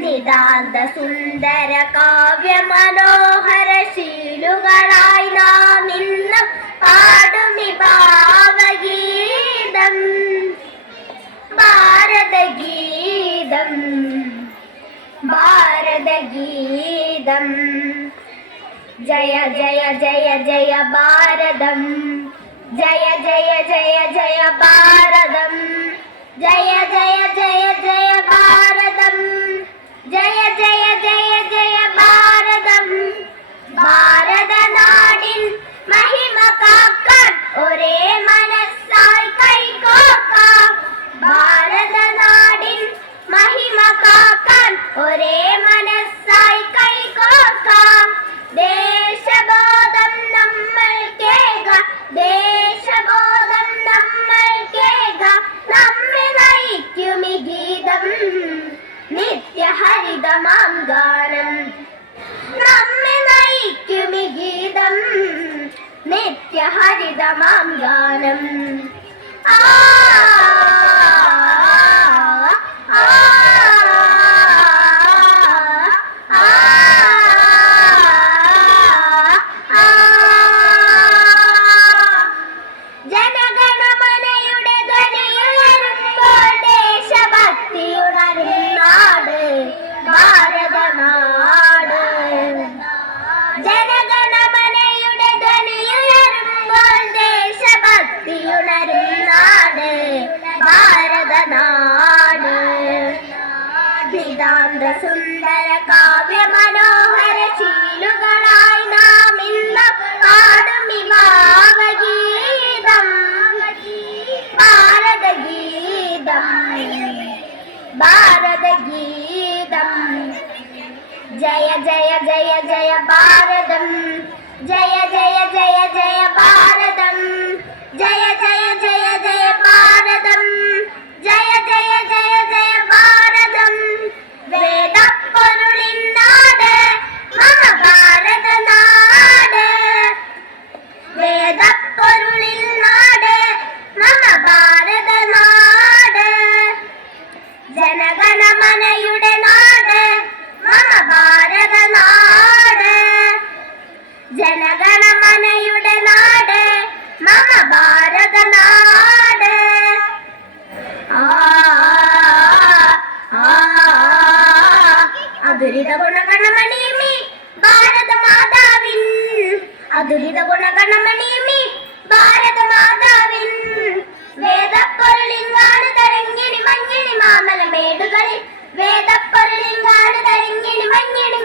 നിതാന്ത സുന്ദര കാവ്യ മനോഹര ശീലുകളായി നാം ഇന്നും പാടുമി ഭാവഗീതം ഭാരതഗീതം ഭാരതഗീതം ജയ ജയ ജയ ജയ ഭാരതം ജയ ജയ ജയ ജയ ഭാരതം ജയ ജയ ജയ ജയ ഭാരതം ജയ ജയ ജയ ജയ ഭാരതം ഭാരതനാടിൻ മഹിമ കാക്കാൻ ഒരേ മനസ്സായി കൈകോർക്കാം ഭാരതനാടിൻ മഹിമ കാക്കാൻ ഒരേ മനസ്സായി കൈകോർക്കാം ദേശബോധം നമ്മൾ കേൾക്ക ദേശബോധം നമ്മൾ കേൾക്ക നമ്മെ നയിക്കുമി ഗീതം നിത്യഹരിതമാം ഗാനം നമ്മെ നയിക്കുമി ഗീതം നിത്യഹരിതമാം ഗാനം ആ സുന്ദര കാവ്യ മനോഹര ശീലുകളായി നാം ഇന്ന് പാടുമി ഭാവഗീതം ഭാരതഗീതം ഭാരതഗീതം ജയ ജയ ജയ ജയ ഭാരതം ജയ ജയ ജയ ജയ ഭാരതം ജയ ജയ ജയ ജയ ഭാരതം ജയ ജയ ജയ ജയ ഭാരതം വേദപ്പൊരുളിൻ നാട് മമ ഭാരതനാട് വേദപ്പൊരുളിൻ നാട് മമ ഭാരതനാട് ജനഗണമനയുടെ നാട് മമ ഭാരതനാട് ജനഗണമനയുടെ നാട് മമ ഭാരതനാട് അതുരിത ഗുണഗണമണിയമേ ഭാരത മാതാവിൻ അതുരിത ഗുണഗണമണിയമേ ഭാരത മാതാവിൻ വേദപ്പൊരുളിങ്ങാണ് തരങ്ങിണി മഞ്ഞിണി മാമല മേടുകളിൽ വേദപ്പൊരുളിങ്ങാണ് തരങ്ങിണി മഞ്ഞിണി